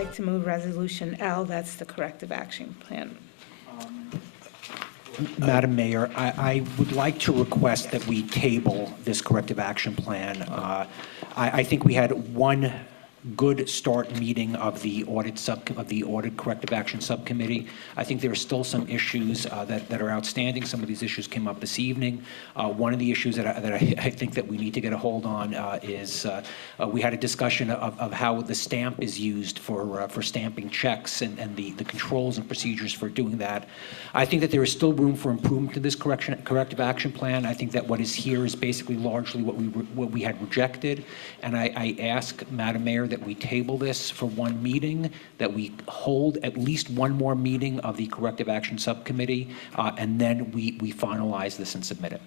like to move Resolution L, that's the corrective action plan. Madam Mayor, I would like to request that we table this corrective action plan. I think we had one good start meeting of the audit corrective action subcommittee. I think there are still some issues that are outstanding. Some of these issues came up this evening. One of the issues that I think that we need to get a hold on is we had a discussion of how the stamp is used for stamping checks and the controls and procedures for doing that. I think that there is still room for improvement to this corrective action plan. I think that what is here is basically largely what we had rejected, and I ask, Madam Mayor, that we table this for one meeting, that we hold at least one more meeting of the corrective action subcommittee, and then we finalize this and submit it.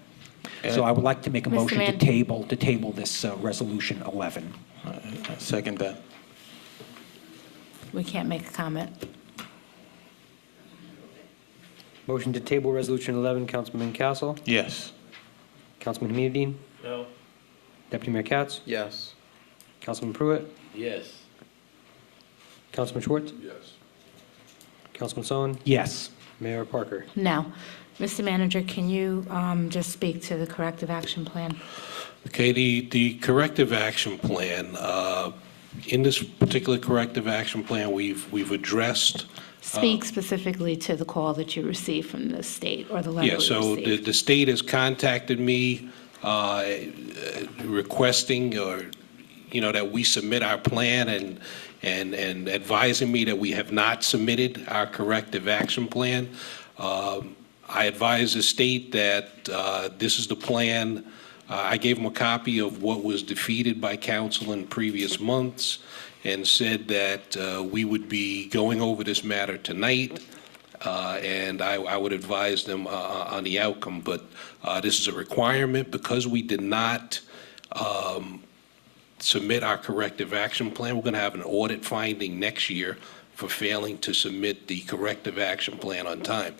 So I would like to make a motion to table this resolution 11. I second that. We can't make a comment. Motion to table Resolution 11, Councilman Castle. Yes. Councilman Hamidine. No. Deputy Mayor Katz. Yes. Councilman Pruitt. Yes. Councilman Schwartz. Yes. Councilman Sullivan. Yes. Mayor Parker. No. Mr. Manager, can you just speak to the corrective action plan? Okay, the corrective action plan, in this particular corrective action plan, we've addressed. Speak specifically to the call that you received from the state or the letter you so received. the state has contacted me requesting that we submit our plan and advising me that we have not submitted our corrective action plan. I advise the state that this is the plan. I gave them a copy of what was defeated by council in previous months and said that we would be going over this matter tonight, and I would advise them on the outcome. But this is a requirement because we did not submit our corrective action plan. We're going to have an audit finding next year for failing to submit the corrective action plan on time.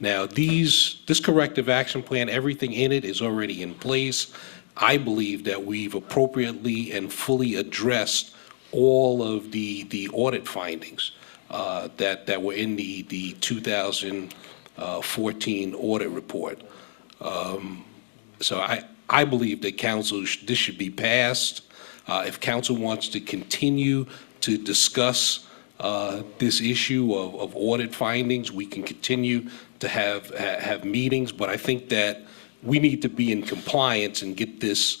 Now, this corrective action plan, everything in it is already in place. I believe that we've appropriately and fully addressed all of the audit findings that were in the 2014 audit report. So I believe that council, this should be passed. If council wants to continue to discuss this issue of audit findings, we can continue to have meetings, but I think that we need to be in compliance and get this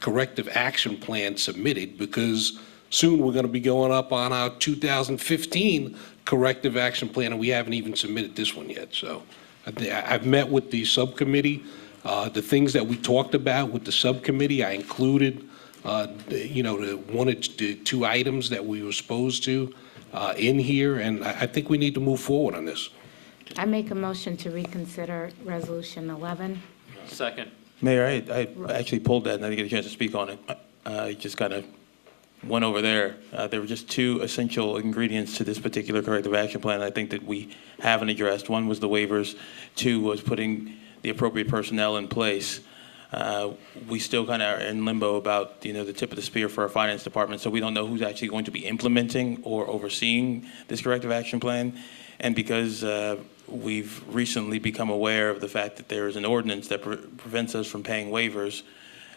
corrective action plan submitted, because soon we're going to be going up on our 2015 corrective action plan, and we haven't even submitted this one yet. So I've met with the subcommittee. The things that we talked about with the subcommittee, I included, the one or two items that we were supposed to in here, and I think we need to move forward on this. I make a motion to reconsider Resolution 11. Second. Mayor, I actually pulled that and I didn't get a chance to speak on it. I just kind of went over there. There were just two essential ingredients to this particular corrective action plan I think that we haven't addressed. One was the waivers. Two was putting the appropriate personnel in place. We still kind of are in limbo about, the tip of the spear for our finance department, so we don't know who's actually going to be implementing or overseeing this corrective action plan. And because we've recently become aware of the fact that there is an ordinance that prevents us from paying waivers,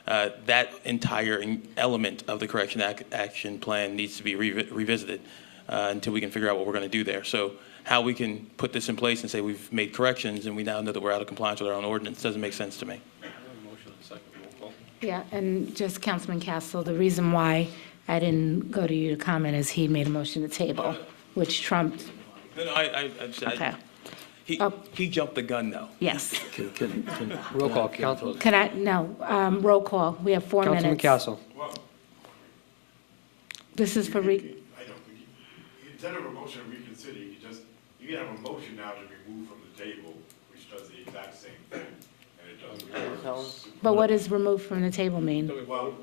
that entire element of the correction action plan needs to be revisited until we can figure out what we're going to do there. So how we can put this in place and say we've made corrections and we now know that we're out of compliance with our own ordinance doesn't make sense to me. Yeah, and just Councilman Castle, the reason why I didn't go to you to comment is he made a motion to table, which trumped. No, Okay. He jumped the gun, though. Yes. Roll call. Council. Roll call. We have 4 minutes. Councilman Castle. This is for I don't, instead of a motion to reconsider, you can have a motion now to remove from the table, which does the exact same thing, and it doesn't. But what does remove from the table mean? Well,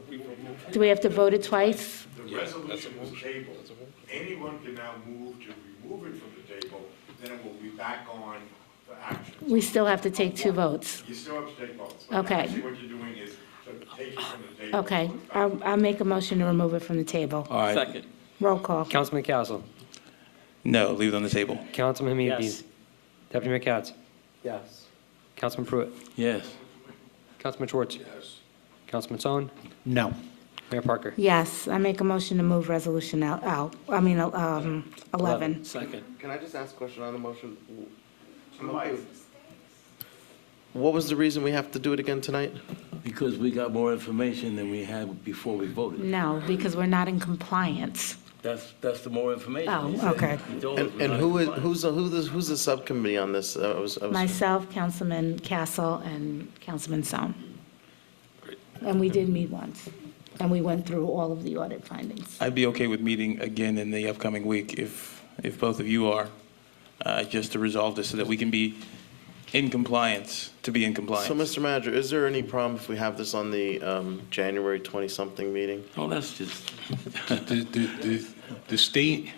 Do we have to vote it twice? the resolution was tabled. Anyone can now move to remove it from the table, then it will be back on for action. We still have to take 2 votes. You still have to take votes. But Okay. actually what you're doing is to take it from the table. Okay, I'll make a motion to remove it from the table. All right. Second. Roll call. Councilman Castle. No, leave it on the table. Councilman Hamid. Yes. Deputy Mayor Katz. Yes. Councilman Pruitt. Yes. Councilman Schwartz. Yes. Councilman Song. No. Mayor Parker. Yes, I make a motion to move resolution 11. Second. Can I just ask a question on the motion? What was the reason we have to do it again tonight? Because we got more information than we had before we voted. No, because we're not in compliance. That's the more information. Oh, He said. okay. He told us we're And not who's compliant. the subcommittee on this? I was- Myself, Councilman Castle, and Councilman Song. And we did meet once, and we went through all of the audit findings. I'd be okay with meeting again in the upcoming week if both of you are, just to resolve this so that we can be in compliance, to be in compliance. So, Mr. Manager, is there any problem if we have this on the January 20-something meeting? Oh, that's just, The state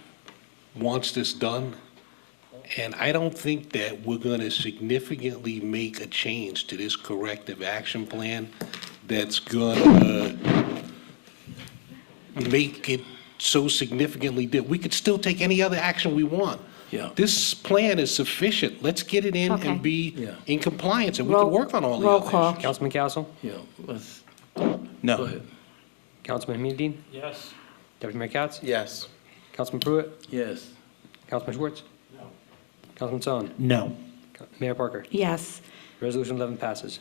wants this done, and I don't think that we're going to significantly make a change to this corrective action plan that's going to make it so significantly that we could still take any other action we want. yeah. This plan is sufficient. Let's get it in Okay. and be Yeah. in compliance, and we Roll- can work on all the roll other call. issues. Councilman Castle. Yeah, let's, No. go ahead. Councilman Hamid. Yes. Deputy Mayor Katz. Yes. Councilman Pruitt. Yes. Councilman Schwartz. Councilman Song. No. Mayor Parker. Yes, Resolution 11 passes.